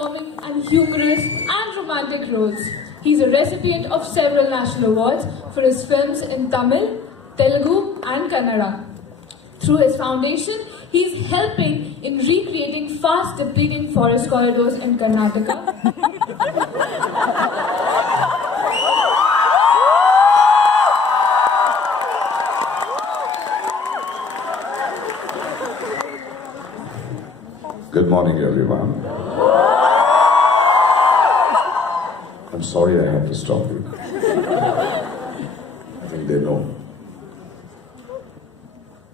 heartwarming and humorous and romantic roles. He's a recipient of several national awards for his films in Tamil, Telugu and Kannada. Through his foundation, he's helping in recreating fast depleting forest corridors in Karnataka. Good morning, everyone. I'm sorry I have to stop you. I think they know.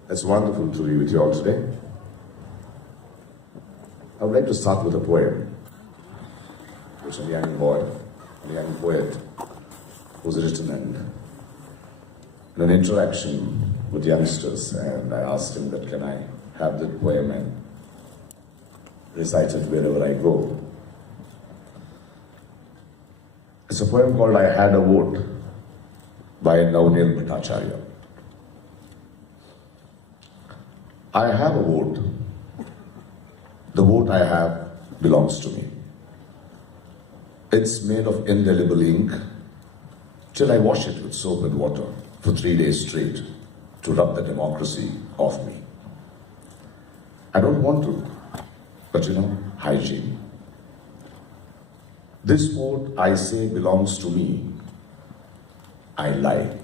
It's wonderful to be with you all today. I would like to start with a poem, which a young boy, a young poet, who's written in an interaction with youngsters, and I asked him that can I have that poem and recite it wherever I go. It's a poem called I Had a Vote by Navnil Bhattacharya. I have a vote. The vote I have belongs to me. It's made of indelible ink till I wash it with soap and water for 3 days straight to rub the democracy off me. I don't want to, but hygiene. This vote I say belongs to me. I lie.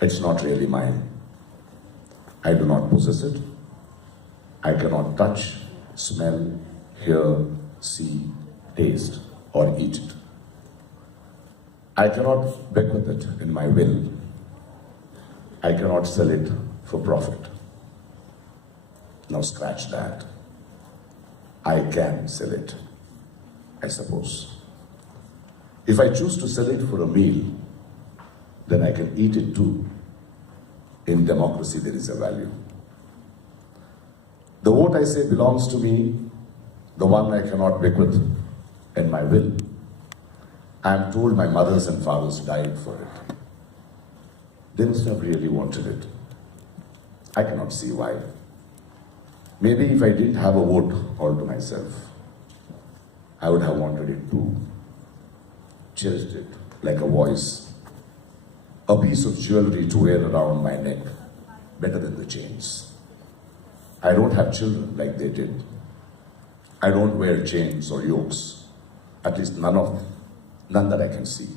It's not really mine. I do not possess it. I cannot touch, smell, hear, see, taste, or eat it. I cannot bequeath it in my will. I cannot sell it for profit. Now scratch that. I can sell it, I suppose. If I choose to sell it for a meal, then I can eat it too. In democracy, there is a value. The vote I say belongs to me, the one I cannot bequeath in my will. I am told my mothers and fathers died for it. They must have really wanted it. I cannot see why. Maybe if I didn't have a vote all to myself, I would have wanted it too. Cherished it like a voice. A piece of jewelry to wear around my neck, better than the chains. I don't have children like they did. I don't wear chains or yokes, at least none that I can see.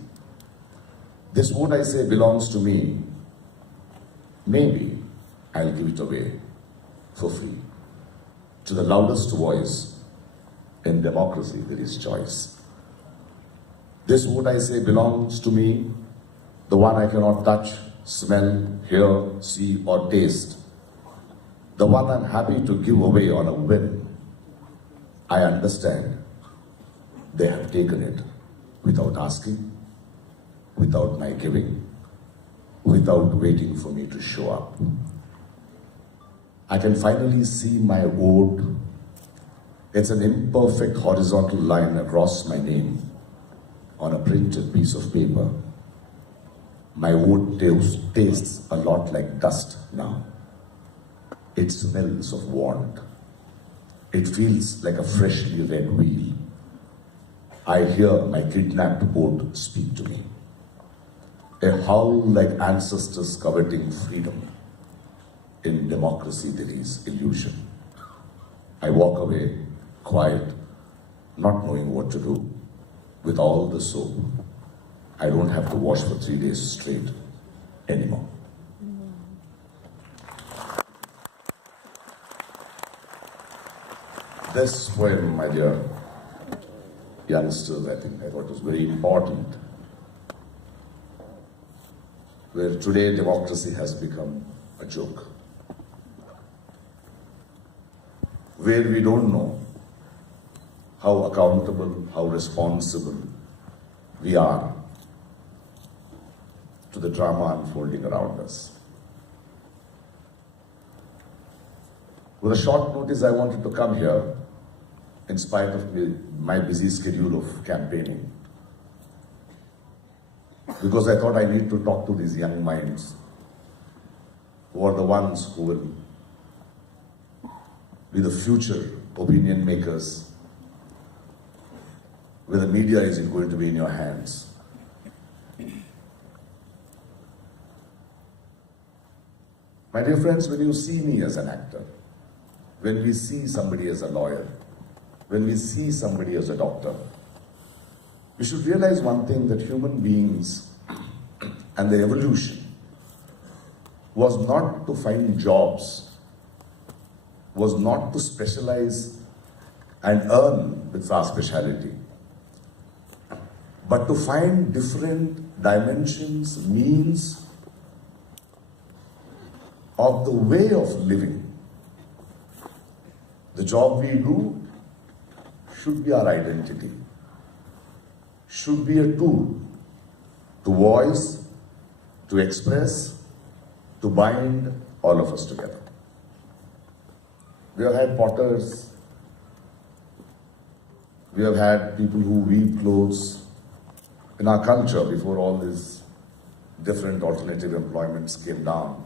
This vote I say belongs to me. Maybe I'll give it away for free. To the loudest voice. In democracy, there is choice. This vote I say belongs to me, the one I cannot touch, smell, hear, see, or taste. The one I'm happy to give away on a whim. I understand they have taken it without asking, without my giving, without waiting for me to show up. I can finally see my vote. It's an imperfect horizontal line across my name on a printed piece of paper. My vote tastes a lot like dust now. It smells of want. It feels like a freshly red wheel. I hear my kidnapped vote speak to me. A howl like ancestors coveting freedom. In democracy, there is illusion. I walk away, quiet, not knowing what to do. With all the soap, I don't have to wash for 3 days straight anymore. This poem, my dear youngsters, I thought was very important. Where today democracy has become a joke. Where we don't know how accountable, how responsible we are to the drama unfolding around us. With a short notice, I wanted to come here in spite of my busy schedule of campaigning, because I thought I need to talk to these young minds who are the ones who will be the future opinion makers with the media is it going to be in your hands? My dear friends, when you see me as an actor, when we see somebody as a lawyer, when we see somebody as a doctor, we should realize one thing, that human beings and their evolution was not to find jobs, was not to specialize and earn with our speciality, but to find different dimensions, means of the way of living. The job we do should be our identity, should be a tool to voice, to express, to bind all of us together. We have had potters, we have had people who weave clothes. In our culture, before all these different alternative employments came down,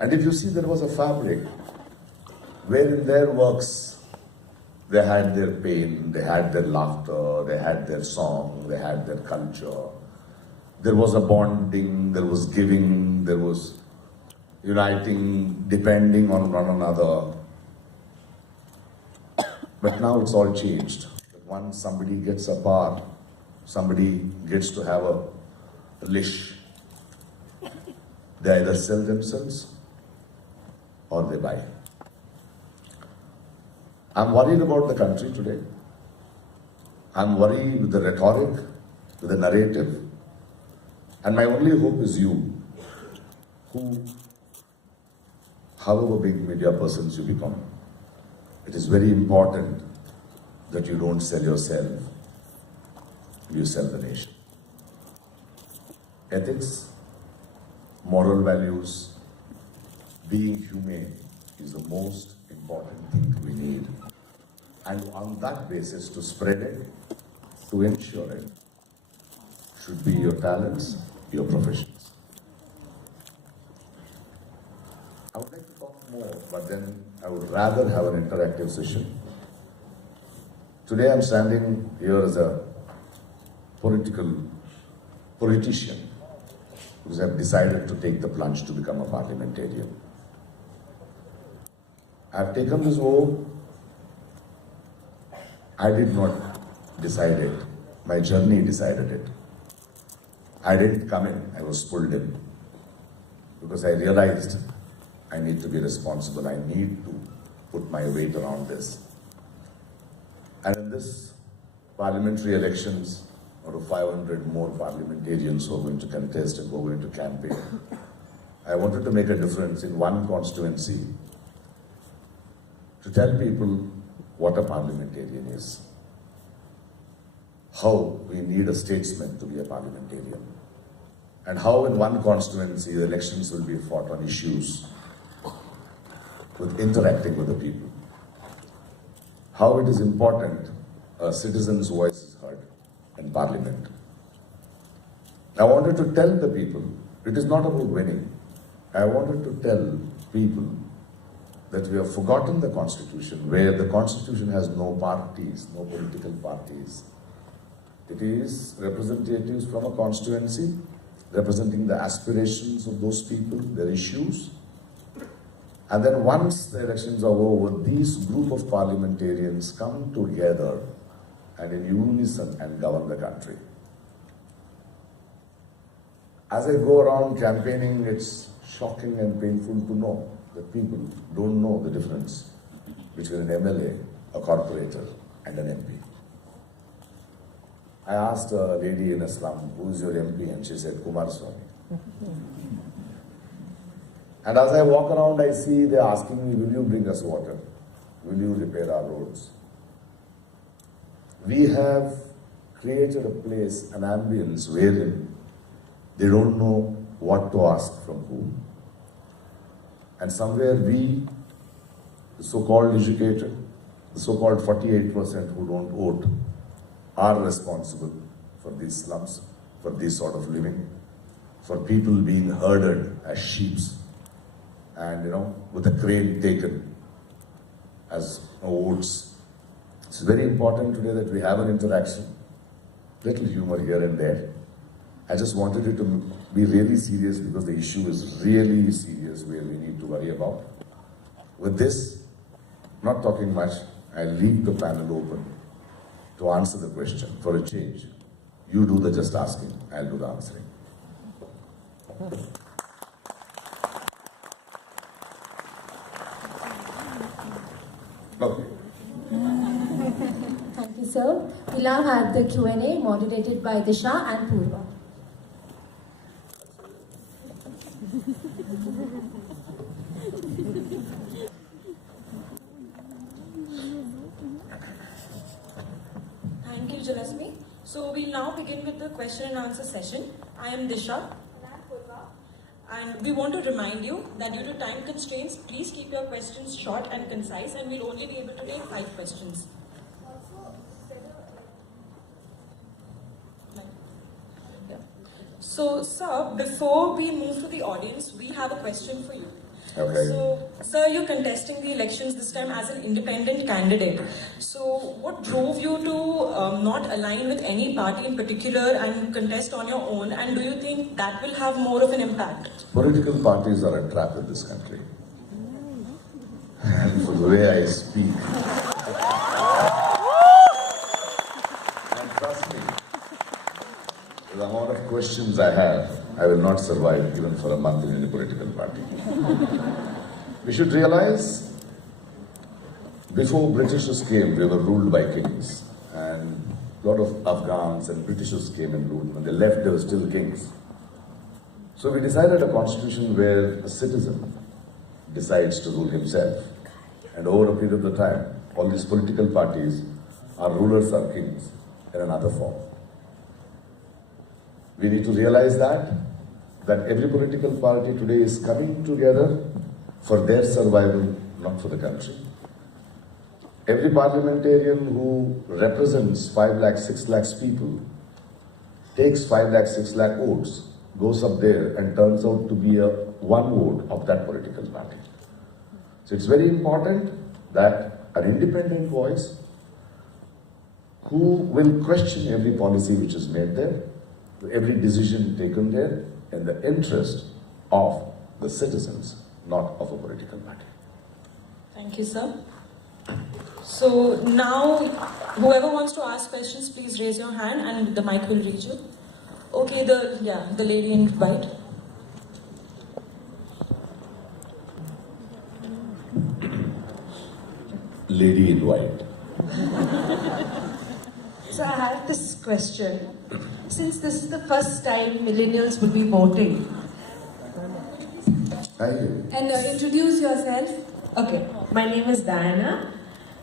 and if you see, there was a fabric where in their works they had their pain, they had their laughter, they had their song, they had their culture. There was a bonding, there was giving, there was uniting, depending on one another. But now it's all changed. Once somebody gets a bar, somebody gets to have a lish, they either sell themselves or they buy. I'm worried about the country today. I'm worried with the rhetoric, with the narrative. And my only hope is you, who, however big media persons you become, it is very important that you don't sell yourself, you sell the nation. Ethics, moral values, being humane is the most important thing we need. And on that basis, to spread it, to ensure it, should be your talents, your professions. I would like to talk more, but then I would rather have an interactive session. Today I'm standing here as a politician because I've decided to take the plunge to become a parliamentarian. I've taken this oath. I did not decide it. My journey decided it. I didn't come in, I was pulled in. Because I realized I need to be responsible. I need to put my weight around this. And in this parliamentary elections, out of 500 more parliamentarians who are going to contest and who are going to campaign, I wanted to make a difference in one constituency to tell people what a parliamentarian is, how we need a statesman to be a parliamentarian, and how in one constituency the elections will be fought on issues with interacting with the people. How it is important a citizen's voice is heard in parliament. I wanted to tell the people, it is not about winning. I wanted to tell people that we have forgotten the Constitution, where the Constitution has no parties, no political parties. It is representatives from a constituency, representing the aspirations of those people, their issues. And then once the elections are over, these group of parliamentarians come together and in unison and govern the country. As I go around campaigning, it's shocking and painful to know that people don't know the difference between an MLA, a corporator, and an MP. I asked a lady in a slum, who's your MP? And she said, Kumar Swami. And as I walk around, I see they're asking me, will you bring us water? Will you repair our roads? We have created a place, an ambience wherein they don't know what to ask from whom. And somewhere we, the so-called educated, the so-called 48% who don't vote, are responsible for these slums, for this sort of living, for people being herded as sheep, and with a crane taken as votes. It's very important today that we have an interaction. little humor here and there. I just wanted it to be really serious because the issue is really serious where we need to worry about. With this, not talking much, I'll leave the panel open to answer the question for a change. You do the just asking, I'll do the answering. Okay. Thank you, sir. We now have the Q&A moderated by Disha and Purva. Thank you, Jalasmi. So we'll now begin with the question and answer session. I am Disha. And we want to remind you that due to time constraints, please keep your questions short and concise, and we'll only be able to take 5 questions. Yeah. So, sir, before we move to the audience, we have a question for you. Okay. So, sir, you're contesting the elections this time as an independent candidate. So, what drove you to not align with any party in particular and contest on your own? And do you think that will have more of an impact? Political parties are a trap in this country. And for the way I speak, and trust me, the amount of questions I have, I will not survive even for a month in any political party. We should realize, before Britishers came, we were ruled by kings. And a lot of Afghans and Britishers came and ruled. When they left, they were still kings. So we decided a constitution where a citizen decides to rule himself. And over a period of time, all these political parties, our rulers are kings in another form. We need to realize that every political party today is coming together for their survival, not for the country. Every parliamentarian who represents 5 lakh, 6 lakhs people takes 5 lakh, 6 lakh votes, goes up there and turns out to be a one vote of that political party. So it's very important that an independent voice who will question every policy which is made there, every decision taken there, in the interest of the citizens, not of a political party. Thank you, sir. So now, whoever wants to ask questions, please raise your hand and the mic will reach you. Okay, the lady in white. Lady in white. So I have this question. Since this is the first time millennials will be voting. Hi. And introduce yourself. Okay, my name is Diana.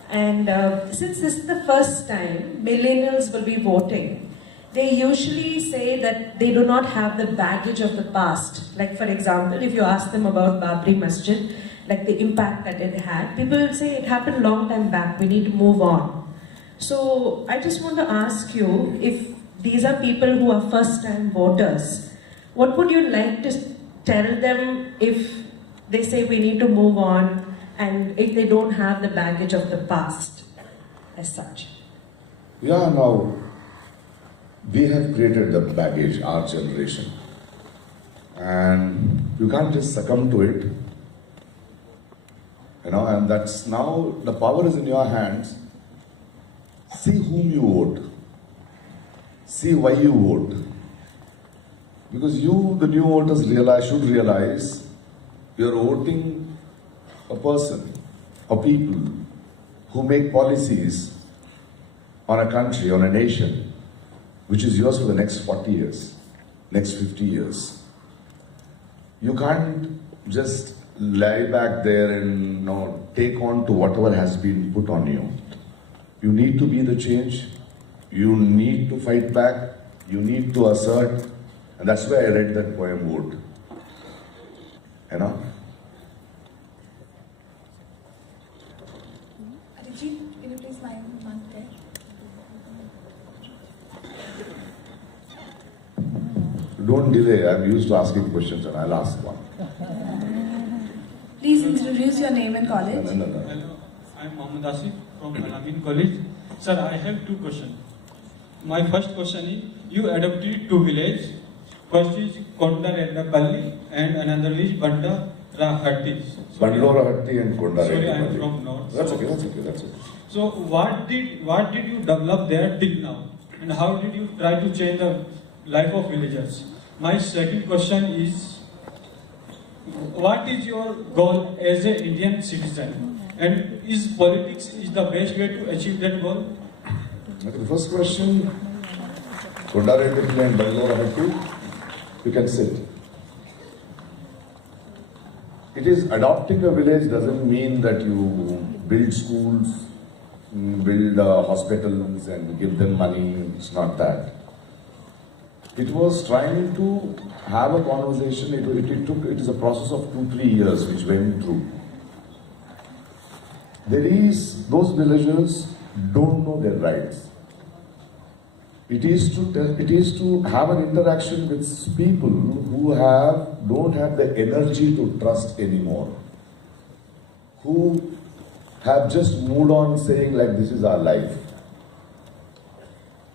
And since this is the first time millennials will be voting, they usually say that they do not have the baggage of the past. Like for example, if you ask them about Babri Masjid, like the impact that it had, people will say it happened long time back, we need to move on. So I just want to ask you, if these are people who are first-time voters, what would you like to tell them if they say we need to move on and if they don't have the baggage of the past as such? Yeah, now, we have created the baggage, our generation. And you can't just succumb to it. And that's now, the power is in your hands. See whom you vote. See why you vote. Because you, the new voters, should realize you're voting a person or people who make policies on a country, on a nation, which is yours for the next 40 years, next 50 years. You can't just lie back there and take on to whatever has been put on you. You need to be the change. You need to fight back. You need to assert. And that's why I read that poem, Vote. Arijit, can you please mark there? Don't delay. I'm used to asking questions and I'll ask one. Please introduce your name and college. No. Hello, I'm Mohammad Asif from Alamin College. Sir, I have 2 questions. my first question is, you adopted two villages. First is Kondarendapalli and another is Bandarahatti. Bandlorahatti and Kondarendapalli. Sorry, I am from north. That's okay, that's okay, that's okay. So what did you develop there till now? And how did you try to change the life of villagers? My second question is, what is your goal as an Indian citizen? And is politics the best way to achieve that goal? The first question, Kondarendapalli and Bandlorahatti, you can sit. It is adopting a village doesn't mean that you build schools, build hospitals and give them money. It's not that. It was trying to have a conversation. It is a process of 2-3 years which went through. Those villagers don't know their rights. It is to have an interaction with people who don't have the energy to trust anymore, who have just moved on saying like this is our life.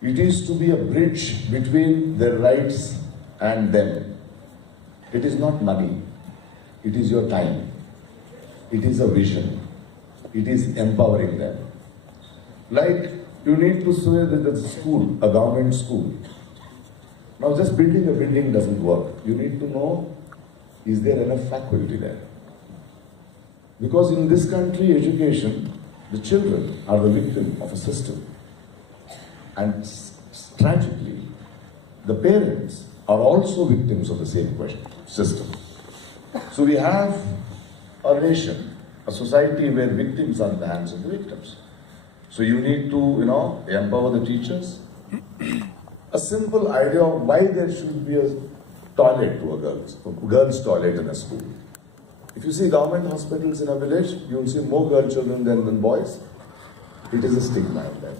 It is to be a bridge between their rights and them. It is not money. It is your time. It is a vision. It is empowering them. Like you need to say that there's a school, a government school. Now just building a building doesn't work. You need to know, is there enough faculty there? Because in this country, education, the children are the victim of a system. And tragically, the parents are also victims of the same system. So we have a nation, a society where victims are in the hands of the victims. So you need to, empower the teachers. A simple idea of why there should be a toilet to a girls' toilet in a school. If you see government hospitals in a village, you will see more girl children than boys. It is a stigma in them.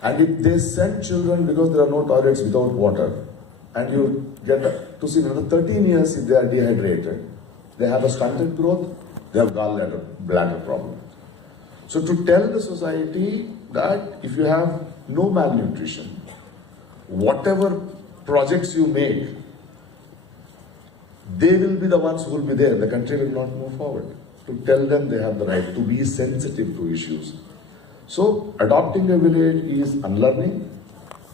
And if they send children because there are no toilets without water, and you get to see another 13 years if they are dehydrated, they have a stunted growth, they have gallbladder problem. So to tell the society that if you have no malnutrition, whatever projects you make, they will be the ones who will be there. The country will not move forward. To tell them they have the right to be sensitive to issues. So adopting a village is unlearning.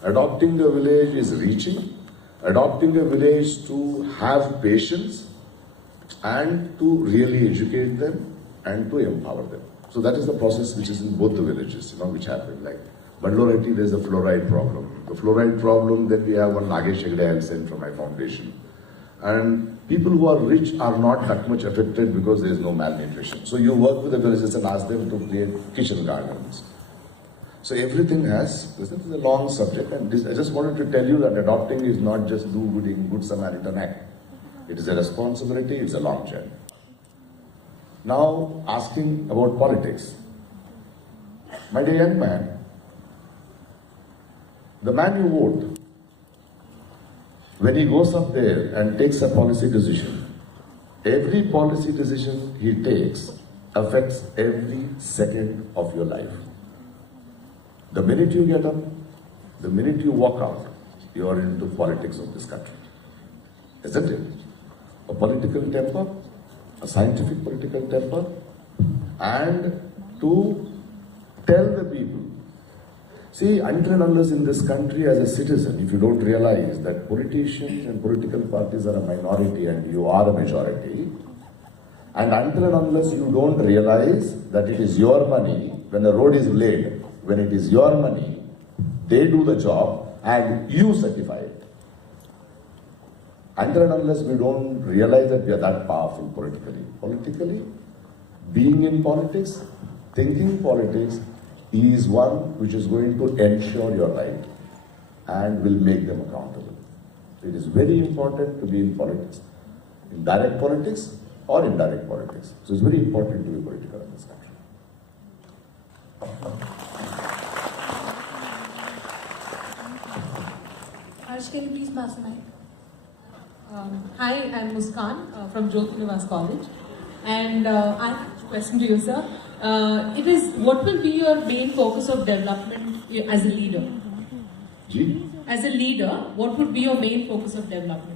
Adopting a village is reaching. Adopting a village to have patience and to really educate them and to empower them. So that is the process which is in both the villages, which happened. Like Bandlorahatti, there is a fluoride problem. The fluoride problem, then we have one Nagesh Hegde I have sent from my foundation. And people who are rich are not that much affected because there is no malnutrition. So you work with the villages and ask them to create kitchen gardens. So everything has, this is a long subject, and I just wanted to tell you that adopting is not just do good Samaritan act. It is a responsibility, it's a long journey. Now, asking about politics. My dear young man, the man you vote, when he goes up there and takes a policy decision, every policy decision he takes affects every second of your life. The minute you get up, the minute you walk out, you are into politics of this country. Isn't it? A political temper, a scientific political temper, and to tell the people. See, until and unless in this country as a citizen, if you don't realize that politicians and political parties are a minority and you are a majority, and until and unless you don't realize that it is your money, when the road is laid, when it is your money, they do the job and you certify it. Until and unless we don't realize that we are that powerful politically, being in politics, thinking politics is one which is going to ensure your right and will make them accountable. It is very important to be in politics, in direct politics or indirect politics. So it's very important to be political in this country. Harsh, can you please pass the mic? Hi, I'm Muskan from Jyoti Nivas College, and I have a question to you, sir. It is, what will be your main focus of development as a leader? Ji? As a leader, what would be your main focus of development?